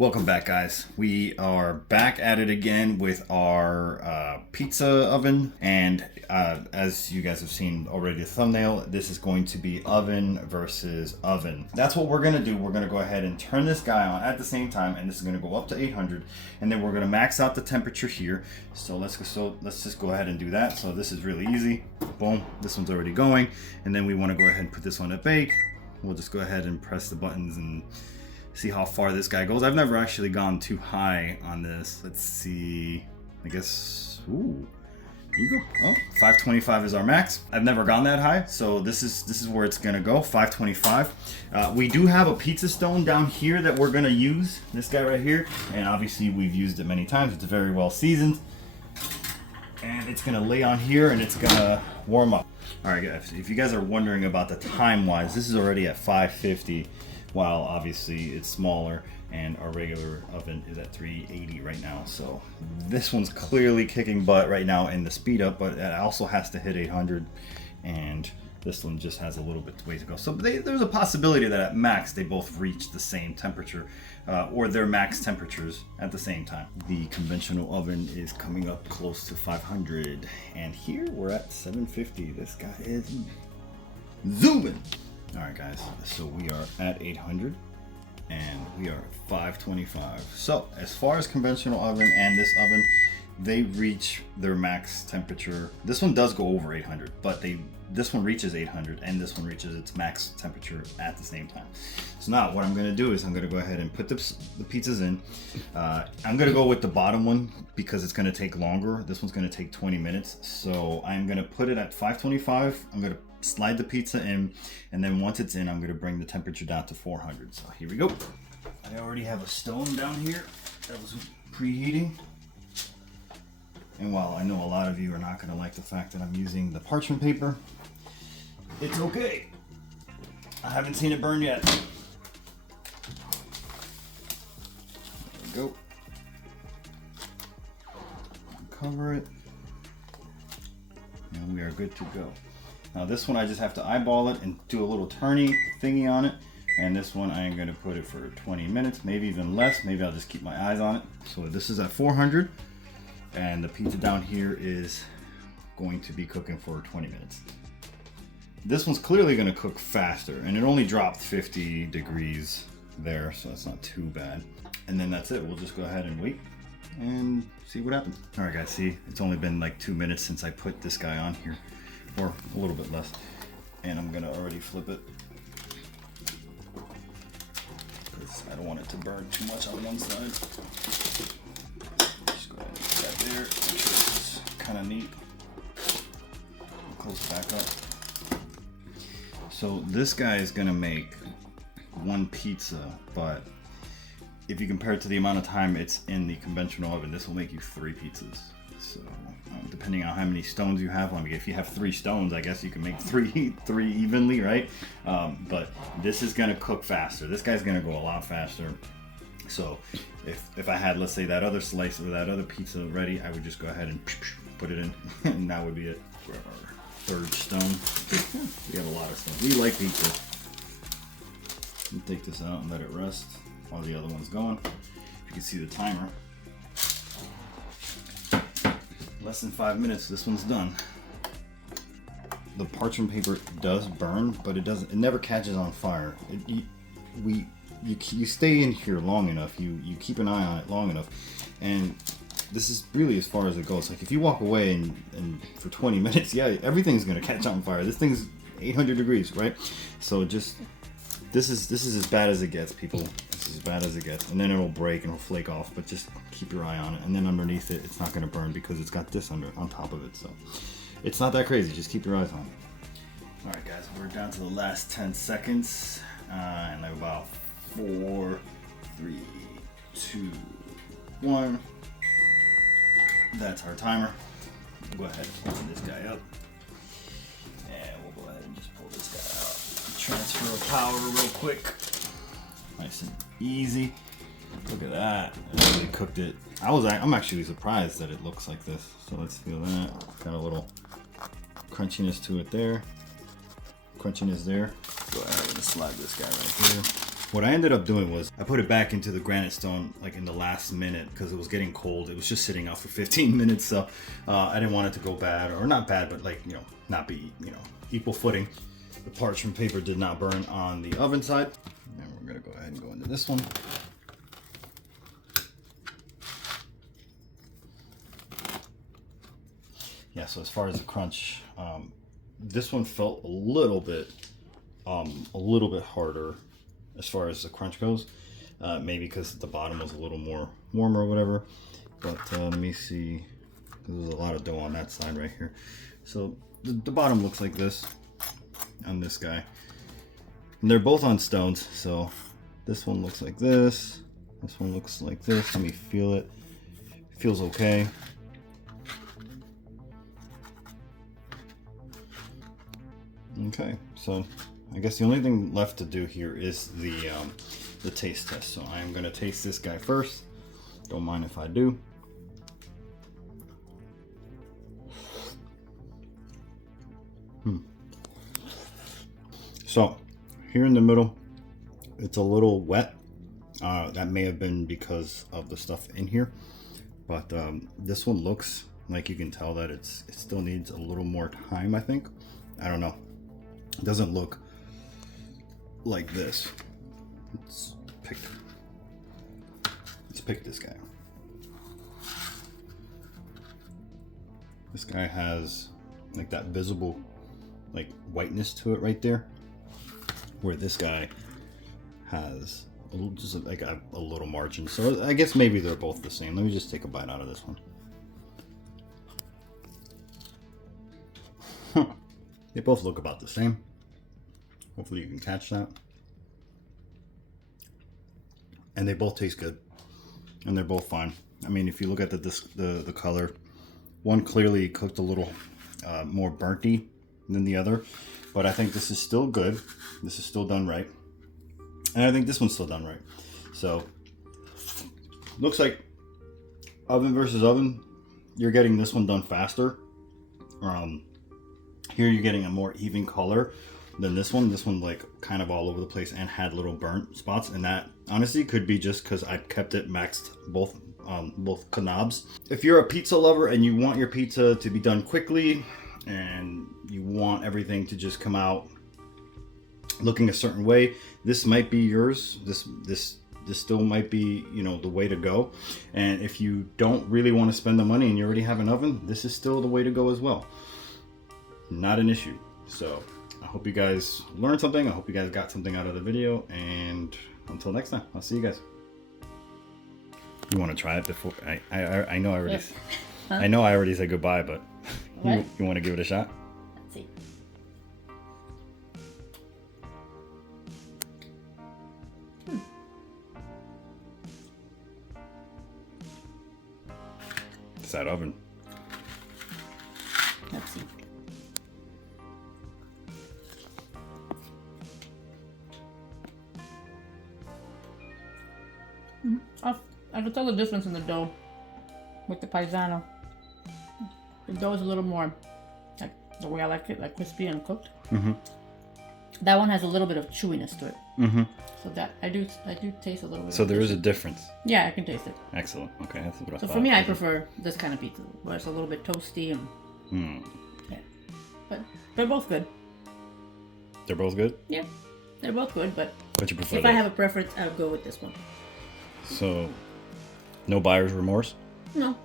Welcome back, guys. We are back at it again with our pizza oven, and as you guys have seen already the thumbnail, this is going to be oven versus oven. That's what we're gonna do. We're gonna go ahead and turn this guy on at the same time, and this is gonna go up to 800, and then we're gonna max out the temperature here. So let's just go ahead and do that. So this is really easy. Boom, this one's already going, and then we want to go ahead and put this one at bake. We'll just go ahead and press the buttons and see how far this guy goes. I've never actually gone too high on this. Let's see. I guess. Ooh. You go. Oh, 525 is our max. I've never gone that high, so this is where it's gonna go. 525. We do have a pizza stone down here that we're gonna use. This guy right here, and obviously we've used it many times. It's very well seasoned, and it's gonna lay on here and it's gonna warm up. All right, guys. If you guys are wondering about the time-wise, this is already at 550. While obviously it's smaller, and our regular oven is at 380 right now. So this one's clearly kicking butt right now in the speed up, but it also has to hit 800, and this one just has a little bit ways to go. So there's a possibility that at max they both reach the same temperature, or their max temperatures at the same time. The conventional oven is coming up close to 500, and here we're at 750. This guy is zooming. All right, guys, so we are at 800 and we are at 525. So as far as conventional oven and this oven, they reach their max temperature. This one does go over 800, but this one reaches 800 and this one reaches its max temperature at the same time. So now what I'm gonna do is I'm gonna go ahead and put the pizzas in. I'm gonna go with the bottom one because it's gonna take longer. This one's gonna take 20 minutes. So I'm gonna put it at 525. I'm gonna slide the pizza in, and then once it's in, I'm gonna bring the temperature down to 400. So here we go. I already have a stone down here that was preheating. And while I know a lot of you are not gonna like the fact that I'm using the parchment paper, it's okay. I haven't seen it burn yet. There we go. Cover it. And we are good to go. Now this one I just have to eyeball it and do a little turny thingy on it. And this one I am going to put it for 20 minutes, maybe even less. Maybe I'll just keep my eyes on it. So this is at 400, and the pizza down here is going to be cooking for 20 minutes. This one's clearly going to cook faster, and it only dropped 50 degrees there, so that's not too bad. And then that's it. We'll just go ahead and wait and see what happens. All right, guys, see, it's only been like 2 minutes since I put this guy on here. Or a little bit less, and I'm gonna already flip it because I don't want it to burn too much on one side. Just go ahead and put that there. Make sure this is kind of neat. Close it back up. So this guy is gonna make one pizza, but if you compare it to the amount of time it's in the conventional oven, this will make you 3 pizzas. So depending on how many stones you have, I mean, if you have 3 stones, I guess you can make three evenly, right? But this is gonna cook faster. This guy's gonna go a lot faster. So if I had, let's say, that other slice or that other pizza ready, I would just go ahead and put it in, and that would be it for our 3rd stone. We have a lot of stones. We like pizza. Let me take this out and let it rest while the other one's going. You can see the timer. Less than 5 minutes, this one's done. The parchment paper does burn, but it never catches on fire. You stay in here long enough, you keep an eye on it long enough, and this is really as far as it goes. Like if you walk away and for 20 minutes, yeah, everything's gonna catch on fire. This thing's 800 degrees, right? So just this is as bad as it gets, people. As bad as it gets, and then it'll break and it'll flake off, but just keep your eye on it. And then underneath it, it's not going to burn because it's got this on top of it, so it's not that crazy. Just keep your eyes on it. All right, guys, we're down to the last 10 seconds, and about 4, 3, 2, 1. That's our timer. We'll go ahead and open this guy up, and we'll go ahead and just pull this guy out. Transfer of power real quick. Nice and easy. Look at that. I really cooked it. I'm actually surprised that it looks like this. So let's feel that. Got a little crunchiness to it there. Crunchiness there. Go ahead and slide this guy right here. What I ended up doing was I put it back into the granite stone like in the last minute because it was getting cold. It was just sitting out for 15 minutes, so I didn't want it to go bad, or not bad, but like, you know, not be, you know, equal footing. The parchment paper did not burn on the oven side. And we're gonna go ahead and go into this one. Yeah, so as far as the crunch, this one felt a little bit harder as far as the crunch goes. Maybe because the bottom was a little more warm or whatever. But let me see. There's a lot of dough on that side right here. So the bottom looks like this on this guy. And they're both on stones. So this one looks like this. This one looks like this. Let me feel it. It feels okay. Okay, so I guess the only thing left to do here is the taste test. So I'm gonna taste this guy first. Don't mind if I do. So here in the middle, it's a little wet. That may have been because of the stuff in here, but this one looks like you can tell that it still needs a little more time, I think. I don't know. It doesn't look like this. Let's pick this guy. This guy has like that visible like whiteness to it right there, where this guy has a little, just like a little margin. So I guess maybe they're both the same. Let me just take a bite out of this one. They both look about the same. Hopefully you can catch that. And they both taste good. And they're both fine. I mean, if you look at the color, one clearly cooked a little more burnty than the other. But I think this is still good. This is still done right. And I think this one's still done right. So, looks like oven versus oven. You're getting this one done faster. Here you're getting a more even color than this one. This one like kind of all over the place and had little burnt spots, and that honestly could be just because I kept it maxed both knobs. If you're a pizza lover and you want your pizza to be done quickly and you want everything to just come out looking a certain way, this might be yours. This still might be, you know, the way to go. And if you don't really want to spend the money and you already have an oven, this is still the way to go as well. Not an issue. So I hope you guys learned something. I hope you guys got something out of the video, and until next time, I'll see you guys. You want to try it before I know I already Yes. Huh? I know I already said goodbye, but What? you want to give it a shot? Let's see. It's that oven. Let's see. I can tell the difference in the dough with the Piezano. The dough is a little more like the way I like it, like crispy and cooked. Mm-hmm. That one has a little bit of chewiness to it. Mm-hmm. So that I do taste a little bit. So of there is a difference. difference. Yeah, I can taste it. Excellent. Okay, that's what I So thought. for me, I prefer this kind of pizza, where it's a little bit toasty and yeah. But they're both good. They're both good? Yeah, they're both good. But But you prefer if I have a preference, I would go with this one. So, no buyer's remorse? No.